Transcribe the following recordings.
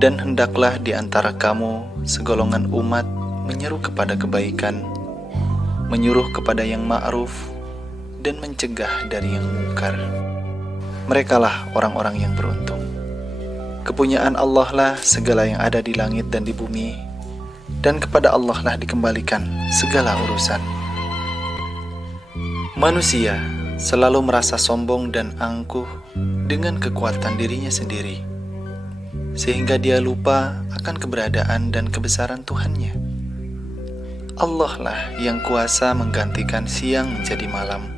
Dan hendaklah di antara kamu segolongan umat menyeru kepada kebaikan, menyuruh kepada yang ma'ruf, dan mencegah dari yang mungkar. Merekalah orang-orang yang beruntung. Kepunyaan Allah lah segala yang ada di langit dan di bumi, dan kepada Allah lah dikembalikan segala urusan. Manusia selalu merasa sombong dan angkuh dengan kekuatan dirinya sendiri, sehingga dia lupa akan keberadaan dan kebesaran Tuhannya. Allah lah yang kuasa menggantikan siang menjadi malam,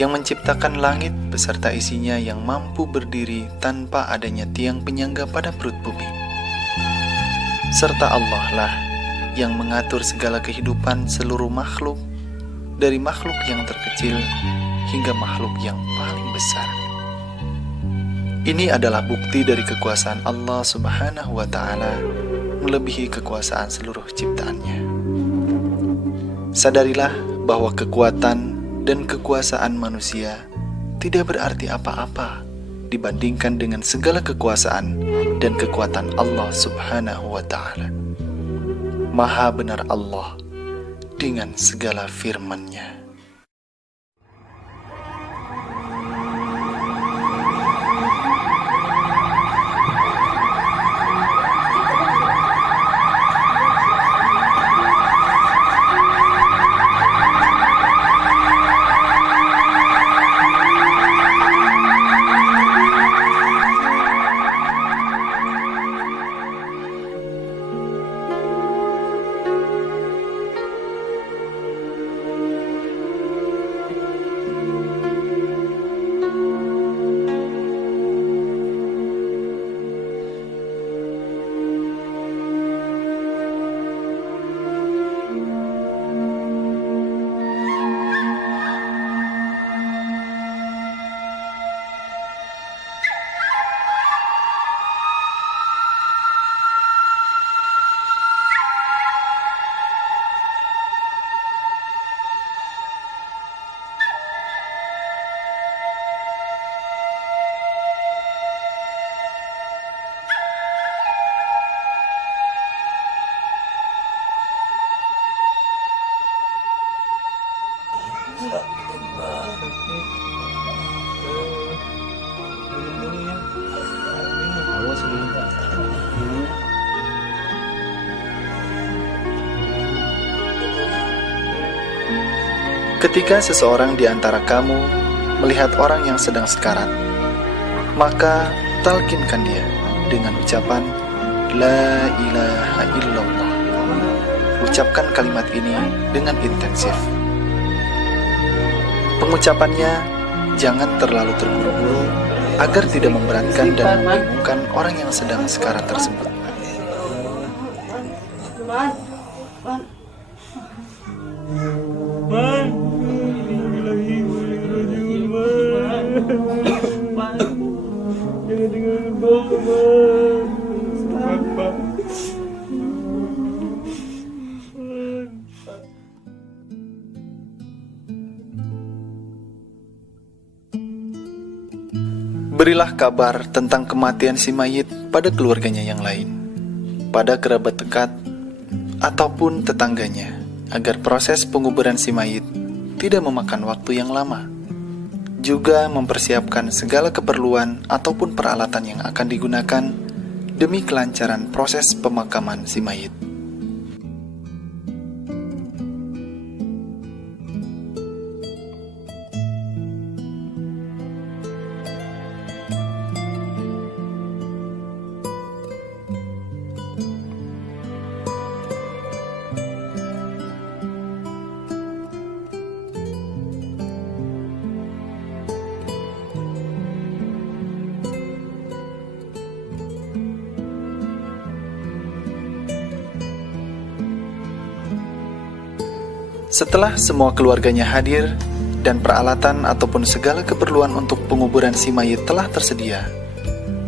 yang menciptakan langit beserta isinya yang mampu berdiri tanpa adanya tiang penyangga pada perut bumi. Serta Allah lah yang mengatur segala kehidupan seluruh makhluk, dari makhluk yang terkecil hingga makhluk yang paling besar. Ini adalah bukti dari kekuasaan Allah Subhanahu wa Ta'ala melebihi kekuasaan seluruh ciptaannya. Sadarilah bahwa kekuatan dan kekuasaan manusia tidak berarti apa-apa dibandingkan dengan segala kekuasaan dan kekuatan Allah Subhanahu wa Ta'ala. Maha benar Allah dengan segala firman-Nya. Ketika seseorang di antara kamu melihat orang yang sedang sekarat, maka talkinkan dia dengan ucapan La ilaha illallah. Ucapkan kalimat ini dengan intensif. Pengucapannya jangan terlalu terburu-buru agar tidak memberatkan dan membingungkan orang yang sedang sekarat tersebut. Berilah kabar tentang kematian si mayit pada keluarganya yang lain, pada kerabat dekat, ataupun tetangganya, agar proses penguburan si mayit tidak memakan waktu yang lama. Juga mempersiapkan segala keperluan ataupun peralatan yang akan digunakan demi kelancaran proses pemakaman si mayit. Setelah semua keluarganya hadir dan peralatan ataupun segala keperluan untuk penguburan si mayit telah tersedia,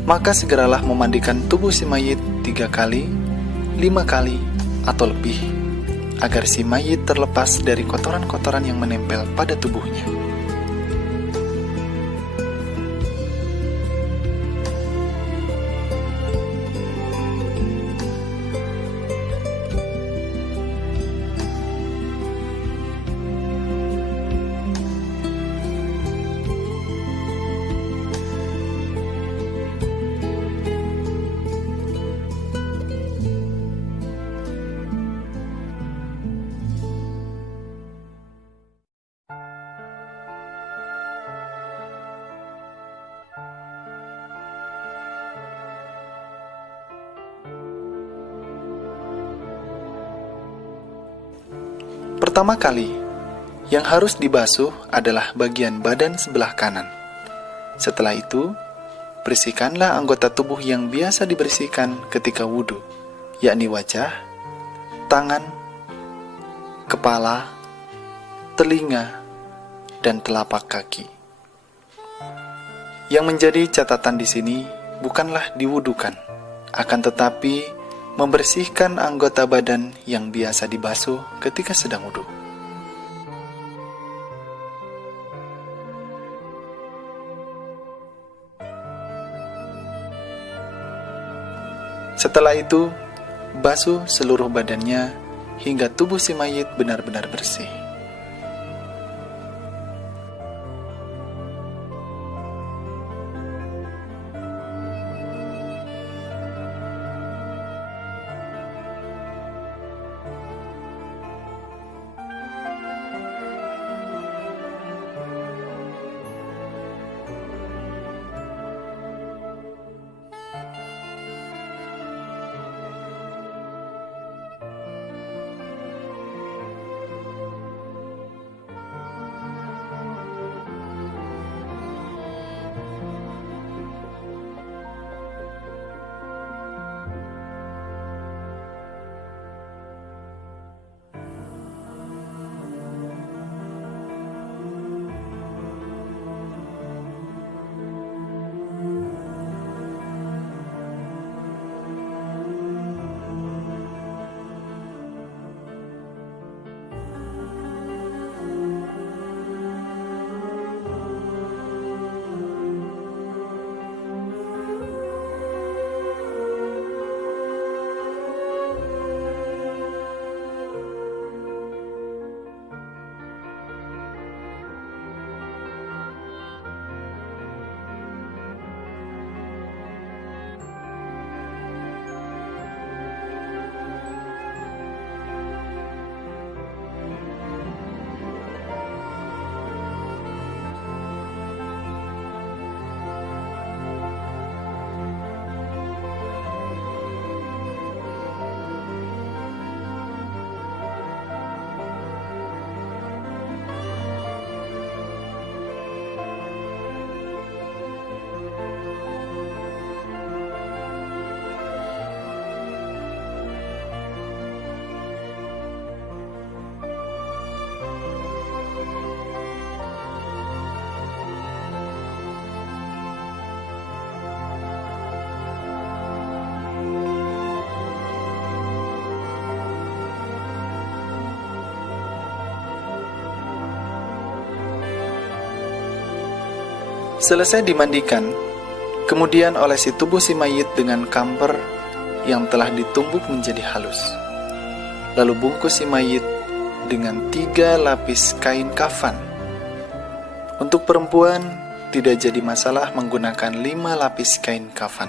maka segeralah memandikan tubuh si mayit 3 kali, 5 kali, atau lebih, agar si mayit terlepas dari kotoran-kotoran yang menempel pada tubuhnya. Pertama kali, yang harus dibasuh adalah bagian badan sebelah kanan. Setelah itu, bersihkanlah anggota tubuh yang biasa dibersihkan ketika wudhu, yakni wajah, tangan, kepala, telinga, dan telapak kaki. Yang menjadi catatan di sini bukanlah diwudukan, akan tetapi membersihkan anggota badan yang biasa dibasuh ketika sedang wudhu. Setelah itu, basuh seluruh badannya hingga tubuh si mayit benar-benar bersih. Selesai dimandikan, kemudian olesi tubuh si mayit dengan kamper yang telah ditumbuk menjadi halus. Lalu bungkus si mayit dengan 3 lapis kain kafan. Untuk perempuan, tidak jadi masalah menggunakan 5 lapis kain kafan.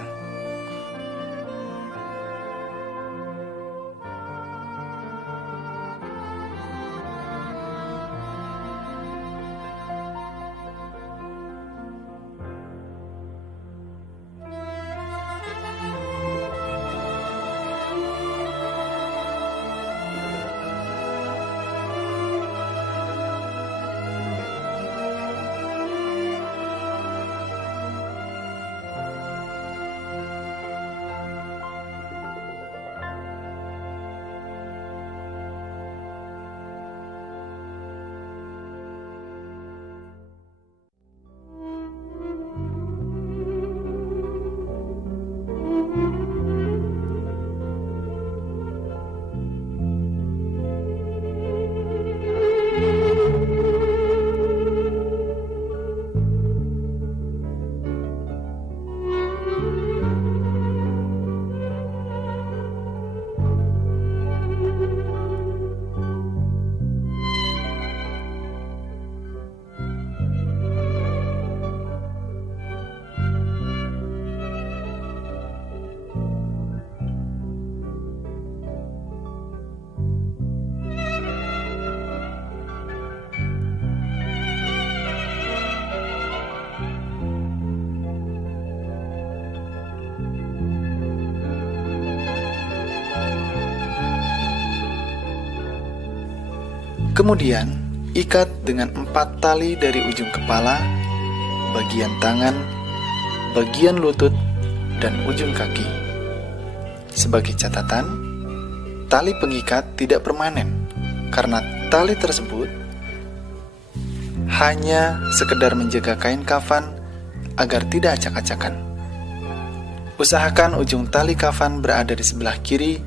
Kemudian, ikat dengan 4 tali dari ujung kepala, bagian tangan, bagian lutut, dan ujung kaki. Sebagai catatan, tali pengikat tidak permanen karena tali tersebut hanya sekedar menjaga kain kafan agar tidak acak-acakan. Usahakan ujung tali kafan berada di sebelah kiri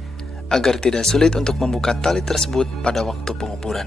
agar tidak sulit untuk membuka tali tersebut pada waktu penguburan.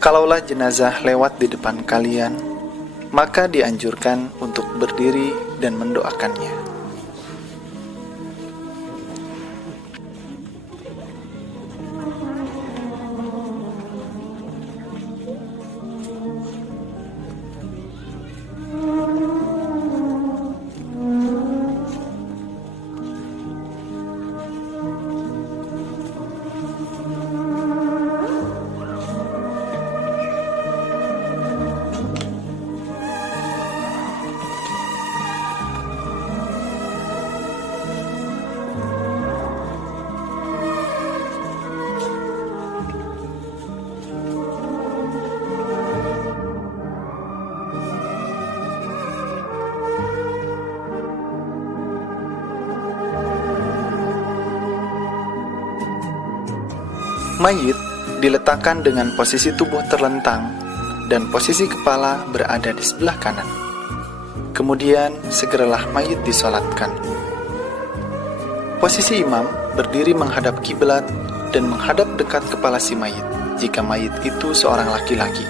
Kalaulah jenazah lewat di depan kalian, maka dianjurkan untuk berdiri dan mendoakannya. Mayit diletakkan dengan posisi tubuh terlentang dan posisi kepala berada di sebelah kanan. Kemudian segeralah mayit disolatkan. Posisi imam berdiri menghadap kiblat dan menghadap dekat kepala si mayit jika mayit itu seorang laki-laki.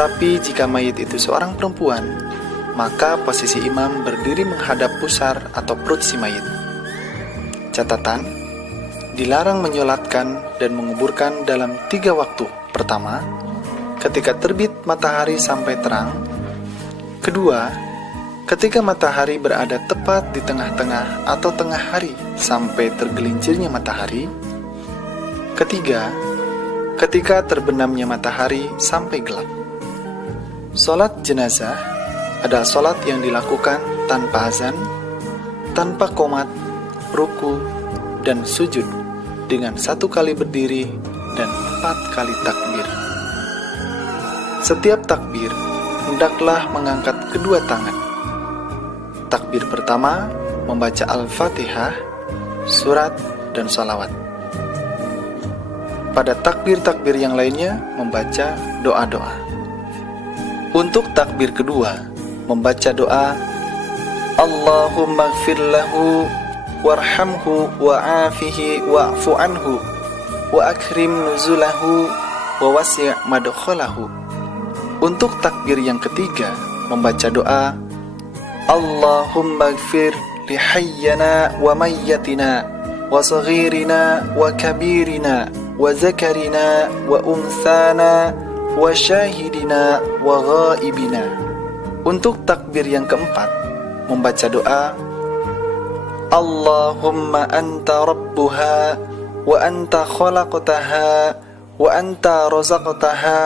Tapi jika mayit itu seorang perempuan, maka posisi imam berdiri menghadap pusar atau perut si mayit. Catatan, dilarang menyolatkan dan menguburkan dalam 3 waktu. Pertama, ketika terbit matahari sampai terang. Kedua, ketika matahari berada tepat di tengah-tengah atau tengah hari sampai tergelincirnya matahari. Ketiga, ketika terbenamnya matahari sampai gelap. Salat jenazah adalah salat yang dilakukan tanpa azan, tanpa qomat, ruku, dan sujud, dengan 1 kali berdiri dan 4 kali takbir. Setiap takbir hendaklah mengangkat kedua tangan. Takbir pertama membaca Al-Fatihah, surat, dan salawat. Pada takbir-takbir yang lainnya membaca doa-doa. Untuk takbir kedua membaca doa Allahumma gfir lahu warhamhu wa'afihi wa'fu anhu wa akrim nuzulahu wa wasi' madkhalahu. Untuk takbir yang ketiga membaca doa Allahumma gfir li hayyana wa mayyatina wa saghirina wa kabirina wa zakarina wa unthana wa syahidina wa ghaibina. Untuk takbir yang keempat membaca doa Allahumma anta rabbuha wa anta khalaqtaha wa anta razaqtaha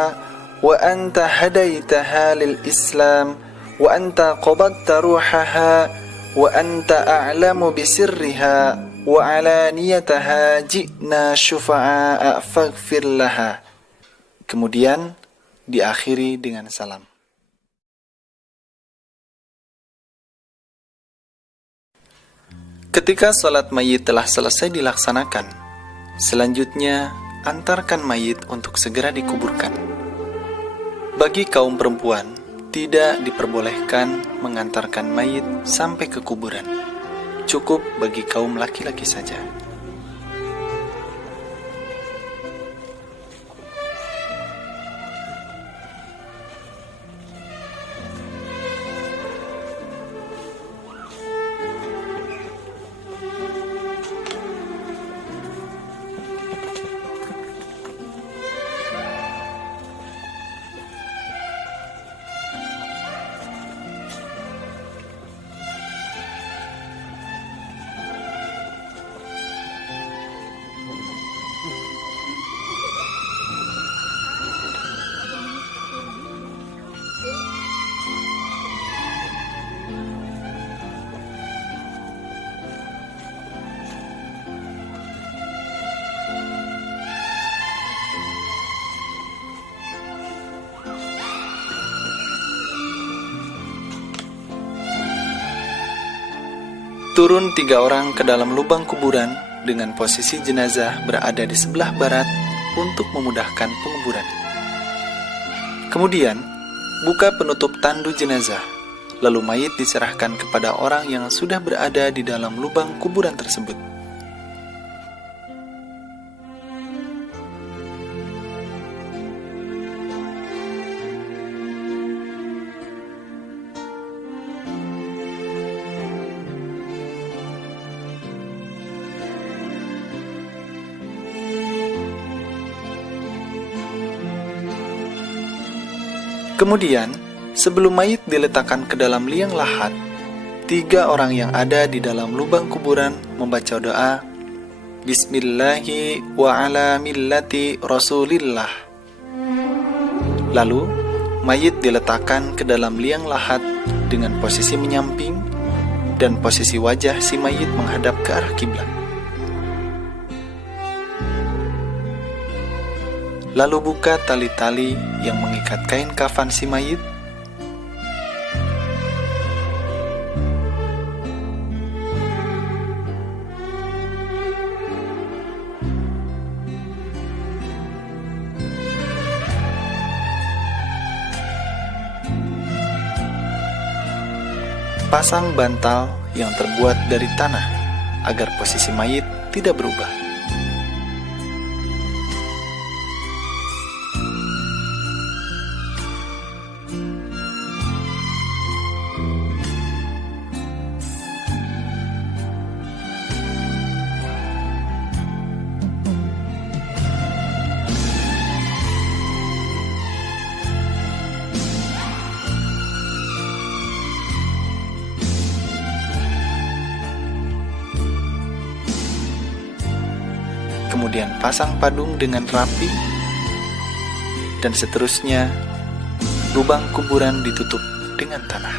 wa anta hadaitaha lil Islam wa anta qabadta ruhaha wa anta a'lamu bisirriha wa alaniyataha ji'na syufa'a faghfir laha. Kemudian diakhiri dengan salam. Ketika sholat mayit telah selesai dilaksanakan, selanjutnya antarkan mayit untuk segera dikuburkan. Bagi kaum perempuan, tidak diperbolehkan mengantarkan mayit sampai ke kuburan. Cukup bagi kaum laki-laki saja. Turun 3 orang ke dalam lubang kuburan dengan posisi jenazah berada di sebelah barat untuk memudahkan penguburan. Kemudian, buka penutup tandu jenazah, lalu mayit diserahkan kepada orang yang sudah berada di dalam lubang kuburan tersebut. Kemudian, sebelum mayit diletakkan ke dalam liang lahat, 3 orang yang ada di dalam lubang kuburan membaca doa Bismillahi wa ala millati Rasulillah. Lalu, mayit diletakkan ke dalam liang lahat dengan posisi menyamping dan posisi wajah si mayit menghadap ke arah kiblat. Lalu buka tali-tali yang mengikat kain kafan si mayit. Pasang bantal yang terbuat dari tanah agar posisi mayit tidak berubah. Kemudian pasang padung dengan rapi, dan seterusnya lubang kuburan ditutup dengan tanah.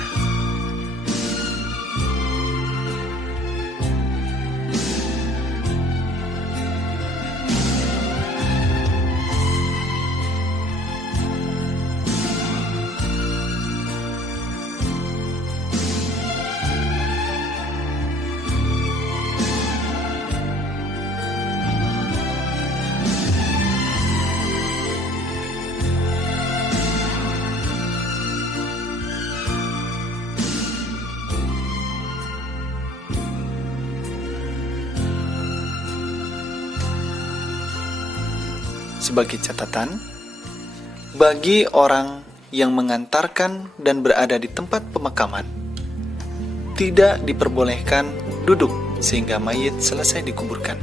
Sebagai catatan, bagi orang yang mengantarkan dan berada di tempat pemakaman, tidak diperbolehkan duduk sehingga mayit selesai dikuburkan.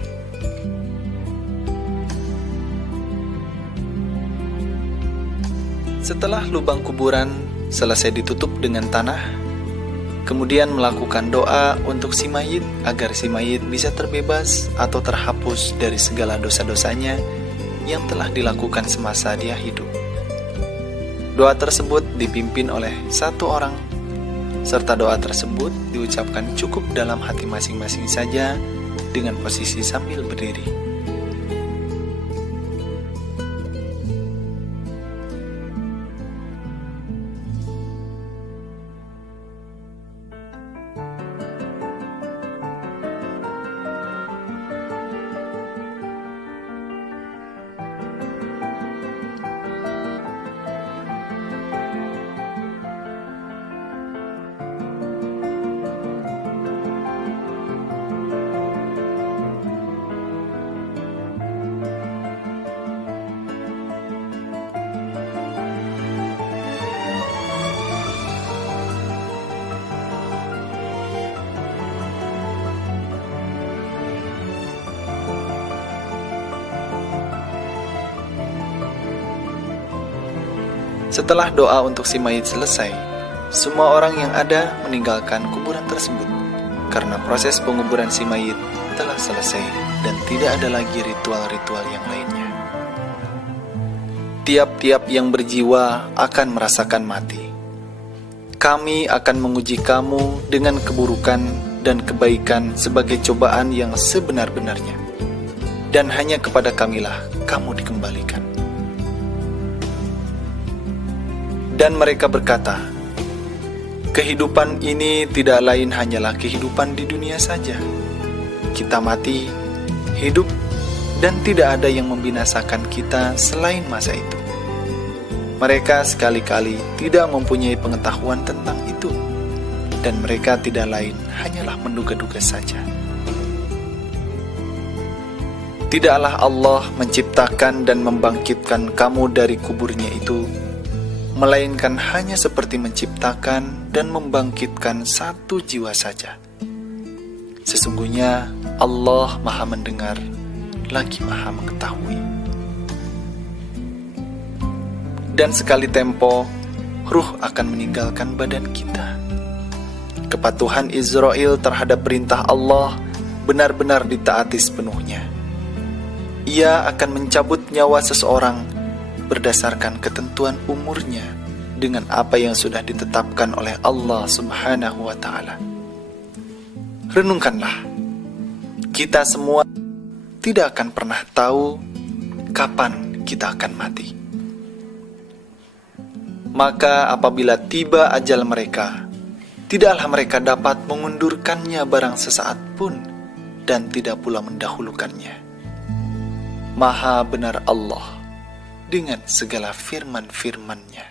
Setelah lubang kuburan selesai ditutup dengan tanah, kemudian melakukan doa untuk si mayit agar si mayit bisa terbebas atau terhapus dari segala dosa-dosanya yang telah dilakukan semasa dia hidup. Doa tersebut dipimpin oleh 1 orang, serta doa tersebut diucapkan cukup dalam hati masing-masing saja dengan posisi sambil berdiri. Setelah doa untuk si mayit selesai, semua orang yang ada meninggalkan kuburan tersebut karena proses penguburan si mayit telah selesai dan tidak ada lagi ritual-ritual yang lainnya. Tiap-tiap yang berjiwa akan merasakan mati. Kami akan menguji kamu dengan keburukan dan kebaikan sebagai cobaan yang sebenar-benarnya. Dan hanya kepada kamilah kamu dikembalikan. Dan mereka berkata, kehidupan ini tidak lain hanyalah kehidupan di dunia saja. Kita mati, hidup, dan tidak ada yang membinasakan kita selain masa itu. Mereka sekali-kali tidak mempunyai pengetahuan tentang itu, dan mereka tidak lain hanyalah menduga-duga saja. Tidaklah Allah menciptakan dan membangkitkan kamu dari kuburnya itu, melainkan hanya seperti menciptakan dan membangkitkan satu jiwa saja. Sesungguhnya Allah Maha Mendengar lagi Maha Mengetahui. Dan sekali tempo, ruh akan meninggalkan badan kita. Kepatuhan Israel terhadap perintah Allah benar-benar ditaati sepenuhnya. Ia akan mencabut nyawa seseorang berdasarkan ketentuan umurnya dengan apa yang sudah ditetapkan oleh Allah Subhanahu wa Ta'ala. Renungkanlah, kita semua tidak akan pernah tahu kapan kita akan mati. Maka apabila tiba ajal mereka, tidaklah mereka dapat mengundurkannya barang sesaat pun dan tidak pula mendahulukannya. Maha benar Allah dengan segala firman-firman-Nya.